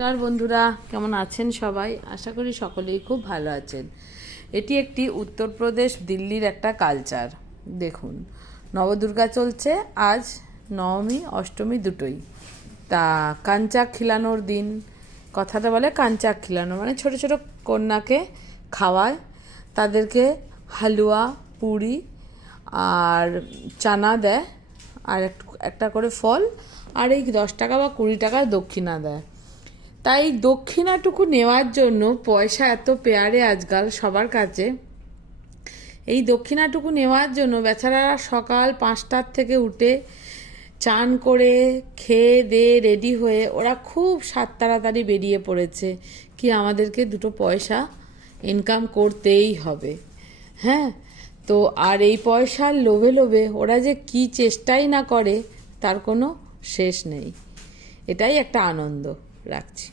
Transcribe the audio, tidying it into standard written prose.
নমস্কার বন্ধুরা, কেমন আছেন সবাই? আশা করি সকলেই খুব ভালো আছেন। এটি একটি উত্তরপ্রদেশ দিল্লির একটা কালচার। দেখুন, নবদুর্গা চলছে আজ, নবমী অষ্টমী দুটোই। তা কাঞ্চাক খিলানোর দিন, কথাটা বলে কাঞ্চাক খিলানো মানে ছোট ছোট কন্যাকে খাওয়ায়, তাদেরকে হালুয়া, পুরি আর চানা দেয়, আর একটা করে ফল, আর এই 10 টাকা বা 20 টাকা দক্ষিণা দেয়। তাই দক্ষিণাটুকু নেওয়ার জন্য, পয়সা এত পেয়ারে আজকাল সবার কাছে, এই দক্ষিণাটুকু নেওয়ার জন্য বেচারারা সকাল 5টার থেকে উঠে চান করে খেয়ে দিয়ে রেডি হয়ে ওরা খুব তাড়াতাড়ি বেরিয়ে পড়েছে কি আমাদেরকে দুটো পয়সা ইনকাম করতেই হবে। হ্যাঁ, তো আর এই পয়সার লোভে লোভে ওরা যে কি চেষ্টাই না করে তার কোনো শেষ নেই। এটাই একটা আনন্দ। রাখছি।